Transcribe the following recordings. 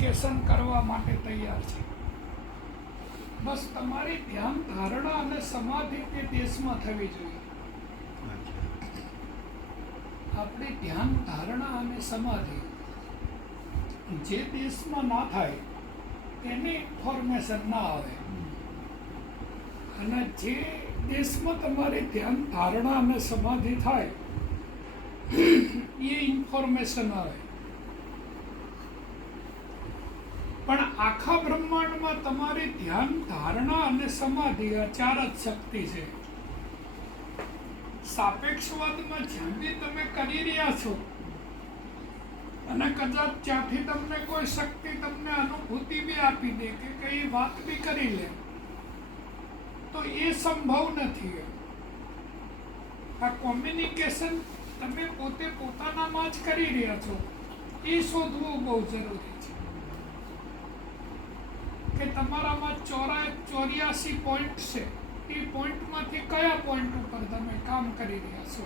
Communication કરવા માટે તૈયાર છે. બસ તમારી ધ્યાન ધારણા અને સમાધિ તે દેશમાં થવી જોઈએ. આપણી ધ્યાન ધારણા અને સમાધિ જે દેશમાં ના થાય તેની ઇન્ફોર્મેશન ના આવે, અને જે દેશમાં તમારી ધ્યાન ધારણા અને સમાધિ થાય એ ઇન્ફોર્મેશન આવે. પણ આખા બ્રહ્માંડમાં તમારી ધ્યાન ધારણા અને સમાધિ આ ચાર જ શક્તિ છે. સાપેક્ષવાદમાં જ્યાં બી તમે કરી રહ્યા છો અને કદાચ ત્યાંથી તમને કોઈ શક્તિ તમને અનુભૂતિ બી આપી દે કે કઈ વાત બી કરી લે, તો એ સંભવ નથી. આ કોમ્યુનિકેશન તમે પોતે પોતાનામાં જ કરી રહ્યા છો, એ શોધવું બહુ જરૂરી છે કે તમારામાં 84 પોઈન્ટ છે, એ પોઈન્ટમાંથી કયા પોઈન્ટ ઉપર તમે કામ કરી રહ્યા છો.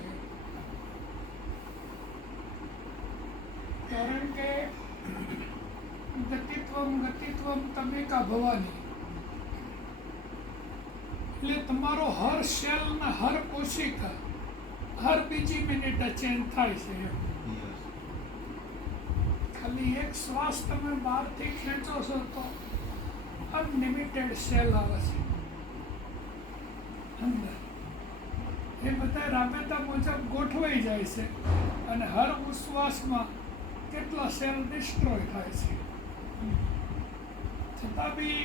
કારણ કે ગતિત્વમ તમે કા ભવાની, એટલે તમારો હર સેલ ને હર કોશિકા હર બીજી મિનિટે ચેન્જ થાય છે. ખાલી એક શ્વાસ તમે બહારથી ખેંચો છો તો અનલિમિટેડ સેલ આવે છે અંદર. એ બધા રાબેતા મુજબ ગોઠવાઈ જાય છે અને હર ઉશ્વાસમાં કેટલા સેલ ડિસ્ટ્રોય થાય છે. છતાં બી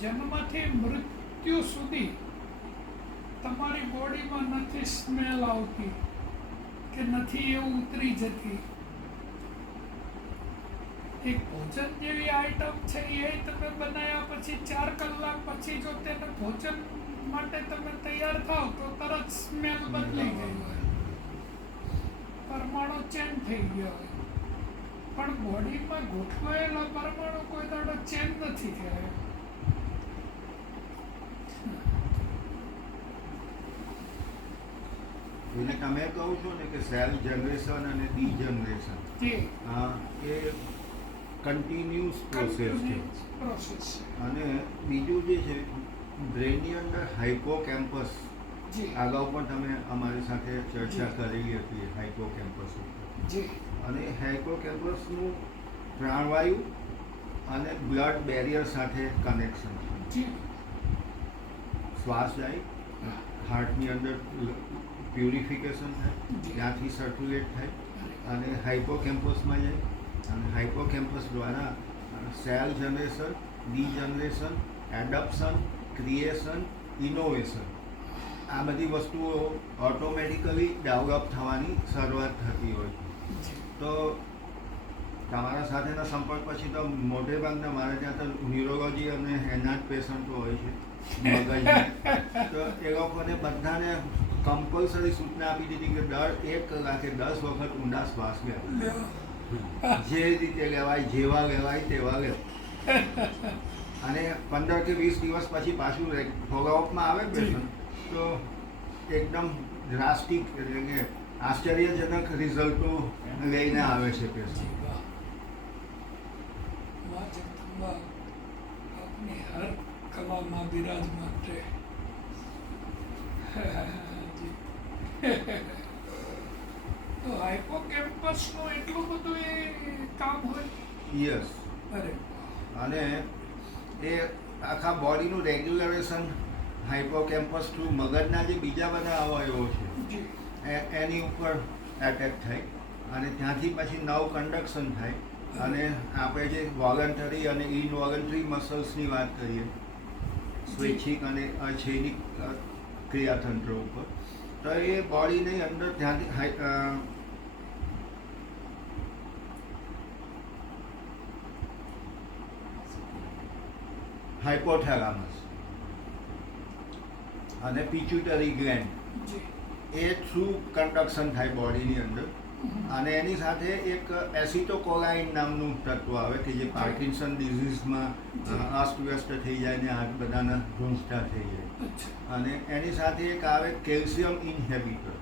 જન્મથી મૃત્યુ સુધી તમારી બોડીમાં નથી સ્મેલ આવતી કે નથી એવું ઉતરી જતી. એક ભોજન જેવી આઈટમ છે, એ તમે બનાવ્યા પછી 4 કલાક પછી જો તેને ભોજન માટે તમે તૈયાર થાવ તો તરત સ્મેલ બદલી ગઈ હોય, પરમાણુ ચેન્જ થઈ ગયો હોય. પણ બોડીમાં ગોઠવાયેલા પરમાણુ કોઈ દાડો ચેન્જ નથી થયા. એટલે તમે કહો છો ને કે સેલ જનરેશન અને ડીજનરેશન એ કન્ટિન્યુઅસ પ્રોસેસ છે. અને બીજું જે છે બ્રેનની અંદર હાઇપોકેમ્પસ, અગાઉ પણ તમે અમારી સાથે ચર્ચા કરેલી હતી હાઇપોકેમ્પસ ઉપર. અને હાઇપોકેમ્પસનું પ્રાણવાયુ અને બ્લડ બેરિયર સાથે કનેક્શન છે. શ્વાસ જાય, હાર્ટની અંદર પ્યુરિફિકેશન થાય, ત્યાંથી સર્ક્યુલેટ થાય અને હાઇપોકેમ્પસમાં જાય, અને હાઇપોકેમ્પસ દ્વારા સેલ જનરેશન, ડીજનરેશન, એડપ્શન, ક્રિએશન, ઇનોવેશન, આ બધી વસ્તુઓ ઓટોમેટિકલી ડેવલપ થવાની શરૂઆત થતી હોય. તો તમારા સાથેના સંપર્ક પછી તો મોટે ભાગના મારે ત્યાં તો ન્યુરોલોજી અને એના જ પેશન્ટો હોય છે મગજના. તો એ લોકોને બધાને કમ્પલસરી સૂચના આપી દીધી કે દર 1 કલાકે 10 વખત ઊંડા શ્વાસ લેવા, જે રીતે લેવાય, જેવા લેવાય તેવા લેવા. અને 15 કે 20 દિવસ પછી પાછું ફોલોઅપમાં આવે પેશન્ટ તો એકદમ ડ્રાસ્ટિક એટલે કે આશ્ચર્યજનક રિઝલ્ટો લઈને આવે છે પેશન્ટ. આપની હર કલામાં બિરાજમાન છે. તો હાઇપોકેમ્પસનું એટલું બધું એ કામ હોય. યસ. અરે અને એ આખા બોડીનું રેગ્યુલરેશન હાઇપોકેમ્પસ થ્રુ મગજના જે બીજા બધા અવયવો છે એની ઉપર એટેક થાય અને ત્યાંથી પછી નવ કન્ડક્શન થાય. અને આપણે જે વોલન્ટરી અને ઇનવોલન્ટરી મસલ્સની વાત કરીએ, સ્વૈચ્છિક અને અછૈનિક ક્રિયાતંત્ર ઉપર, તો એ બોડીની અંદર ત્યાંથી હાઇપોથેલામસ અને પિચ્યુટરી ગ્લેન્ડ એ થ્રુ કન્ડક્શન થાય બોડીની અંદર. અને એની સાથે એક એસિટોકોલાઇન નામનું તત્વ આવે કે જે પાર્કિન્સન ડિઝીઝમાં અસ્તવ્યસ્ત થઈ જાય ને હાથ બધાના ગૂંચતા થઈ જાય. અને એની સાથે એક આવે કેલ્શિયમ ઇન્હિબિટર.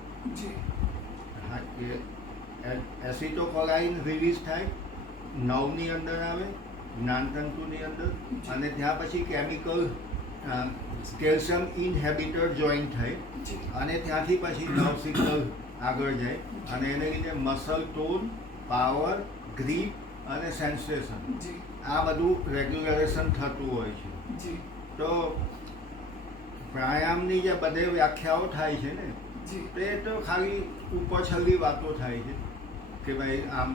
એસિટોકોલાઇન રિલીઝ થાય, નવની અંદર આવે જ્ઞાનતંતુની અંદર, અને ત્યાં પછી કેમિકલ કેલ્શિયમ ઇનહેબિટર જોઈન થાય, અને ત્યાંથી પછી નર્વ સિગ્નલ આગળ જાય, અને એને લીધે મસલ ટોન, પાવર, ગ્રીપ અને સેન્સેશન આ બધું રેગ્યુલેશન થતું હોય છે. તો પ્રાણાયામની જે બધે વ્યાખ્યાઓ થાય છે ને, તે તો ખાલી ઉપરછલ્લી વાતો થાય છે કે ભાઈ આમ,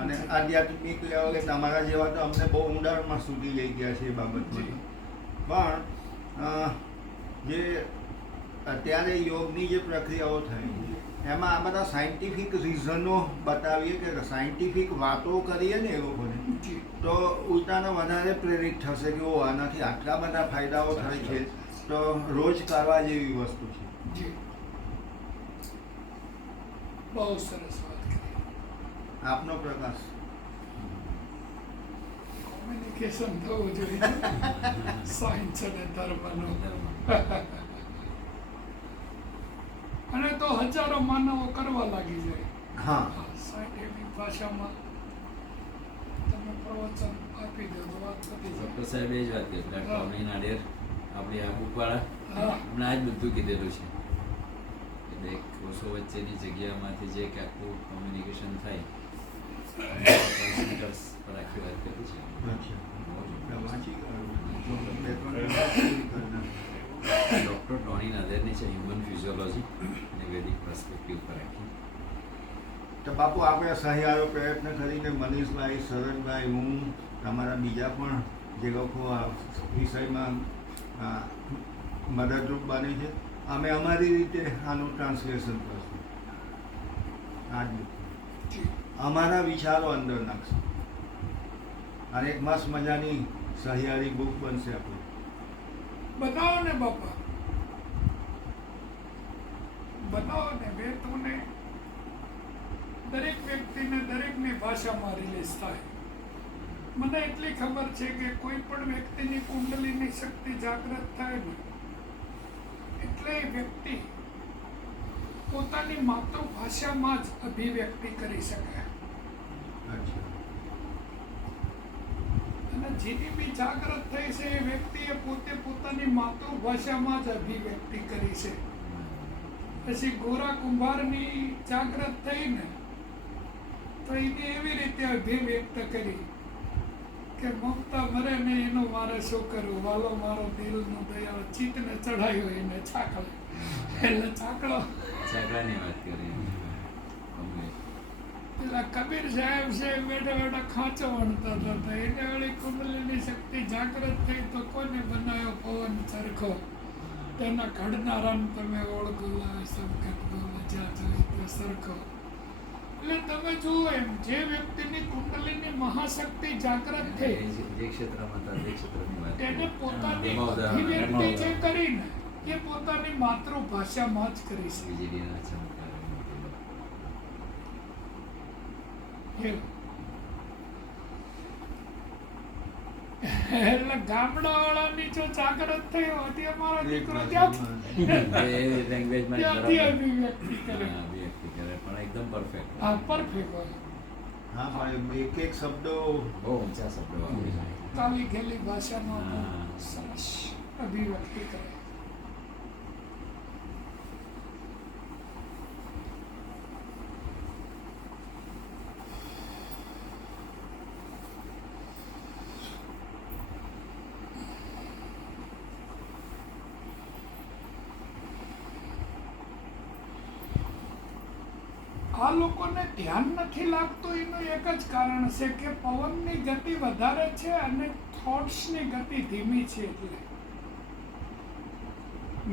અને આધ્યાત્મિક લેવલે તમારા જેવા તો અમને બહુ ઊંડાણમાં સુધી લઈ ગયા છે એ બાબતમાં. પણ જે અત્યારે યોગની જે પ્રક્રિયાઓ થાય એમાં આ બધા સાયન્ટિફિક રીઝનો બતાવીએ કે સાયન્ટિફિક વાતો કરીએ ને એ લોકોને, તો ઉલટાનો વધારે પ્રેરિત થશે કે ઓ આનાથી આટલા બધા ફાયદાઓ થાય છે, તો રોજ કરવા જેવી વસ્તુ છે. બહુ સરસ વાત કરી. આપનો પ્રકાશ. કોમ્યુનિકેશન થવું જોઈએ સાયન્સ અને ધર્મનો. અને તો હજારો માનવો કરવા લાગી જાય. હા, સાયન્ટિફિક ભાષામાં તમે પ્રવચન આપી દો તો વાત પતી જાય. ડૉક્ટર સાહેબ એ જ વાત કરી, ટોની નાડેર આપણી આ બુકવાળા હમણાં આ જ બધું કીધેલું છે એટલે કોષો વચ્ચેની જગ્યામાંથી જે કે આખું કોમ્યુનિકેશન થાય ટ્રાન્સમીટર્સ પર આખી વાત કરી છે. ડૉક્ટર ટોની નાડેરની છે હ્યુમન ફિઝિયોલોજી અને વેદિક પર્સપેક્ટિવ પર આખી. તો બાપુ આપણે સહિયારો પ્રયત્ન કરીને મનીષભાઈ, શરણભાઈ, હું, તમારા બીજા પણ જે લોકો આ વિષયમાં મદદરૂપ બને છે, અમે અમારી રીતે આનું ટ્રાન્સલેશન કરશું. આ જ અમારા વિચારો અંદર નાખશું, અને એક મસ્ત મજાની સહિયારી બુક બનશે આપણી. બનાવો ને બાપા, બનાવો ને. મેં તમને દરેક વ્યક્તિને દરેકની ભાષામાં રિલીઝ થાય. મને એટલી ખબર છે કે કોઈ પણ વ્યક્તિની કુંડલીની શક્તિ જાગૃત થાય ને એટલે એ વ્યક્તિ પોતાની માતૃભાષામાં જ અભિવ્યક્તિ કરી શકે. અને જેની બી જાગૃત થઈ છે એ વ્યક્તિએ પોતે પોતાની માતૃભાષામાં જ અભિવ્યક્તિ કરી છે. પછી ગોરા કુંભારની જાગૃત થઈ ને તો એને એવી રીતે અભિવ્યક્ત કરી કે મમતા મરે ને એનું મારે શું કરવું, વાલો મારો દિલનો દયાળ ચિત્તને ચઢાયો એને ચાકળે. એટલે ચાકડાની વાત કરી. પેલા કબીર સાહેબ છે બેઠા બેઠા ખાંચો વણતા હતા, એને વળી કુંડલીની શક્તિ જાગૃત થઈ તો કોને બનાવ્યો પવન ચરખો, તેના ઘડનારાને તમે ઓળખો સંકેત બોલે જ્યાં જોઈ તો સરખો. એટલે તમે જુઓ એમ જે વ્યક્તિની કુંડલીની મહાશક્તિ જાગૃત થઈ જે ક્ષેત્રમાં હતા તે ક્ષેત્રની વાત તેને પોતાની અભિવ્યક્તિ જે કરીને એ પોતાની માતૃભાષામાં જ કરી છે. વીજળીના ચમકારા એટલે ગામડાવાળાની જો જાગૃત થઈ હોતી અમારો દીકરો ત્યાંથી અભિવ્યક્તિ કરે. પણ એકદમ પરફેક્ટ. હા, પરફેક્ટ હોય. હા, પણ એક એક શબ્દો બહુ ઊંચા શબ્દો વાપરી છે. કાલી ગેલી ભાષામાં સરસ અભિવ્યક્તિ કરે. આ લોકોને ધ્યાન નથી લાગતું એનું એક જ કારણ છે કે પવનની ગતિ વધારે છે અને થોટ્સની ગતિ ધીમી છે. એટલે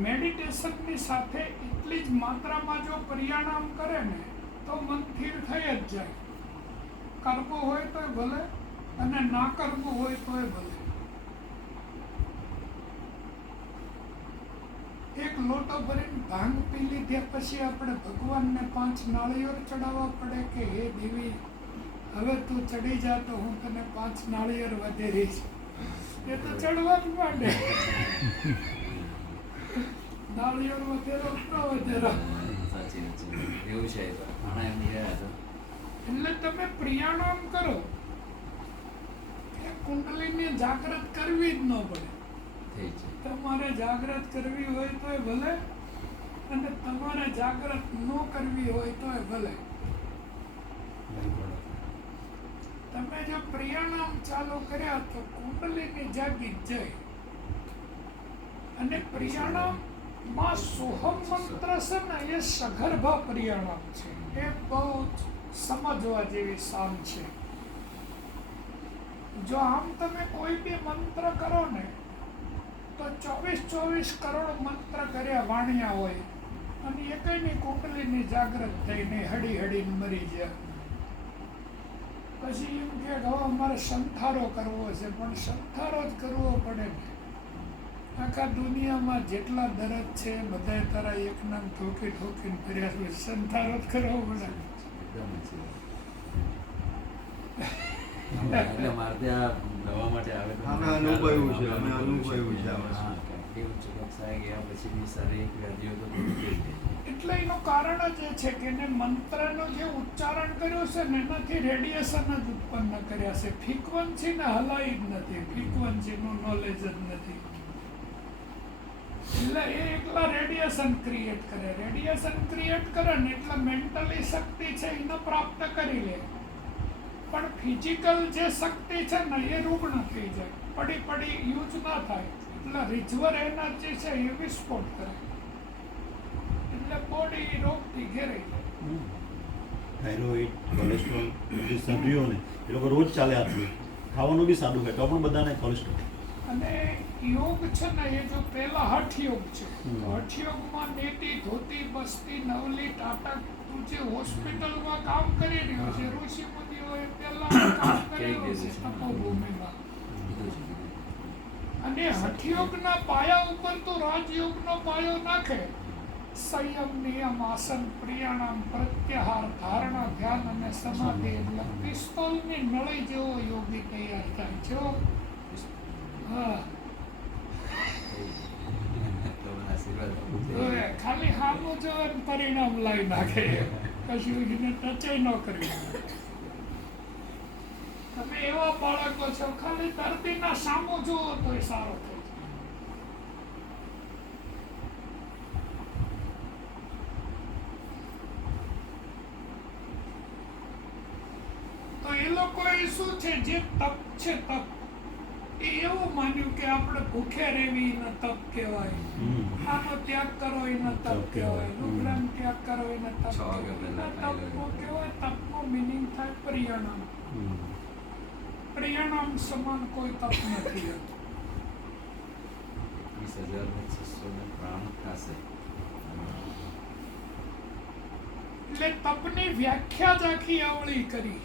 મેડિટેશનની સાથે એટલી જ માત્રામાં જો પ્રાણાયામ કરે ને તો મન સ્થિર થઈ જ જાય. કરવું હોય તોય ભલે અને ના કરવું હોય તોય ભલે. એક લોટો ભરીને ભાંગ પી લીધા પછી આપણે ભગવાનને 5 નાળિયેર ચડાવવા પડે કે હે દેવી હવે તું ચડી જા તો હું તને 5 નાળિયેર વધેરીશ. એ તો ચડવા જ માંડે. નાળિયેર વધેરો ન વધેરો. સાચી વાત છે, એવું છે. એટલે તમે પ્રાણાયામ કરો, કુંડલીને જાગૃત કરવી જ ન પડે. થઈ છે. તમારે જાગૃત કરવી હોય તોય ભલે, અને તમારે જાગૃત ન કરવી હોય તોય ભલે. તમે જો પ્રાણાયામ ચાલુ કર્યા તો કુંડલીની જાગી જ જાય. અને પ્રાણાયામમાં સોહમ મંત્ર છે ને, એ સગર્ભ પ્રાણાયામ છે. એ બહુ જ સમજવા જેવી શાન છે. જો આમ તમે કોઈ બી મંત્ર કરો ને તો 24 કરોડ મંત્ર કર્યા વાણિયા હોય, અને એકયની કુંડલીની જાગૃત થઈને હડીને મરી જાય. પછી એમ કે હવે અમારે સંથારો કરવો છે, પણ સંથારો જ કરવો પડે ને. આખા દુનિયામાં જેટલા દરદ છે બધા તારા એક નામ ઠોકીને ફર્યા છે, સંથારો જ કરવો પડે. એટલે મારે ત્યાં દવા માટે આવે તો અમે અનુભવ્યું છે, અમે અનુભવ્યું છે. હા, કેવું છે કક્ષાએ ગયા પછી બી શારીરિક વ્યાધિઓ તો દૂર થઈ જાય. એટલે એનું કારણ જ એ છે કે એને મંત્રનું જે ઉચ્ચારણ કર્યું છે ને, એનાથી રેડિયેશન જ ઉત્પન્ન કર્યા છે. ફ્રીક્વન્સીને હલાવી જ નથી, ફ્રીક્વન્સીનું નોલેજ જ નથી. એટલે એ એકલા રેડિયેશન ક્રિએટ કરે. રેડિયેશન ક્રિએટ કરે ને એટલે મેન્ટલી શક્તિ છે એને પ્રાપ્ત કરી લે, પણ ફિઝિકલ જે શક્તિ છે ને એ રૂગ્ણ થઈ જાય, પડી યુઝ ના થાય. એટલે રિઝર્વ એનર્જી છે એ વિસ્ફોટ કરે, એટલે બોડી રોગથી ઘેરાઈ જાય. થાઇરોઇડ, કોલેસ્ટ્રોલ, બધી સબ્જીઓને એ લોકો રોજ ચાલે આપવું, ખાવાનું બી સાદું ખાય તો પણ બધાને કોલેસ્ટ્રોલ. અને યોગ છે ને એ જો પહેલા હઠયોગ છે, હઠયોગમાં નેતી ધોતી બસ્તી નવલી ટાટા, તું જે હોસ્પિટલમાં કામ કરી રહ્યો છે, ઋષિ મુનિઓએ પહેલા કામ કરેલું છે તપોભૂમિમાં. અને હઠયોગના પાયા ઉપર તો રાજયોગનો પાયો નાખે. સંયમ, નિયમ, આસન, પ્રાણાયામ, પ્રત્યાહાર, ધારણા, ધ્યાન અને સમાધિ, એટલે પિસ્તોલની નળી જેવો યોગી તૈયાર થાય છે. હા, ખાલી હામું જો પરિણામ લાવી નાખે, કશું એને ટચે ન કરી. તમે એવા બાળકો છો, ખાલી દર્દીના સામો જુઓ તો એ સારો થઈ જાય. તો એ લોકોએ શું છે, જે તપ છે તપ, એ એવું માન્યું કે આપણે ભૂખ્યા રહેવી એનો તપ કહેવાય, આનો ત્યાગ કરો એનો તપ કહેવાય, લુગડાનો ત્યાગ કરો એનો તપ કહેવાય. તપનો કહેવાય, તપનો મિનિંગ થાય પ્રાણાયામ. પ્રાણાયામ સમાન કોઈ તપ નથી. 20,600 પ્રાણ થશે. એટલે તપની વ્યાખ્યા જ આખી આવળી કરી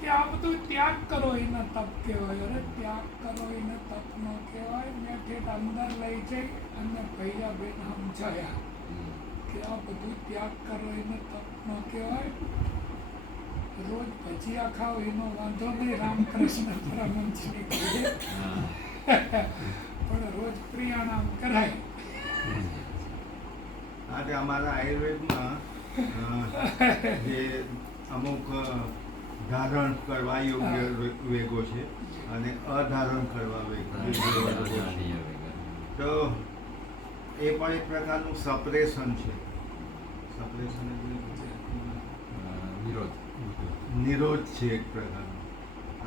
કે આ બધું ત્યાગ કરો એને તપ કહેવાય. અરે ત્યાગ કરો એને તપ ન કહેવાય. મેં ઠેઠ અંદર લઈ જઈ અને ભૈયા બેન સમજાયા કે આ બધું ત્યાગ કરો એને તપ ન કહેવાય. રોજ ભજીયા ખાઓ એનો વાંધો નહીં, રામકૃષ્ણ પરમહંસની કહે, પણ રોજ પ્રાણાયામ કરાય. આજે અમારા આયુર્વેદમાં જે અમુક ધારણ કરવા યોગ્ય વેગો છે અને અધારણ કરવા વેગો છે. તો એ પણ એક પ્રકારનું સપ્રેશન છે. સપ્રેશન એટલે નિરોધ છે એક પ્રકારનો.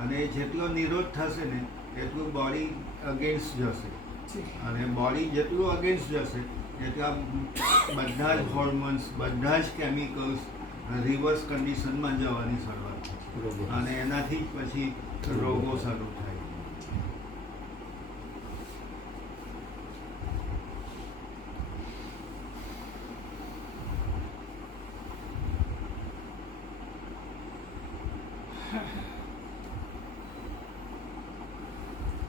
અને જેટલો નિરોધ થશે ને એટલું બોડી અગેન્સ્ટ જશે, અને બોડી જેટલું અગેન્સ્ટ જશે એટલા બધા જ હોર્મોન્સ, બધા જ કેમિકલ્સ રિવર્સ કન્ડિશનમાં જવાની શરૂઆત થશે, અને એનાથી જ પછી રોગો શરૂ થાય.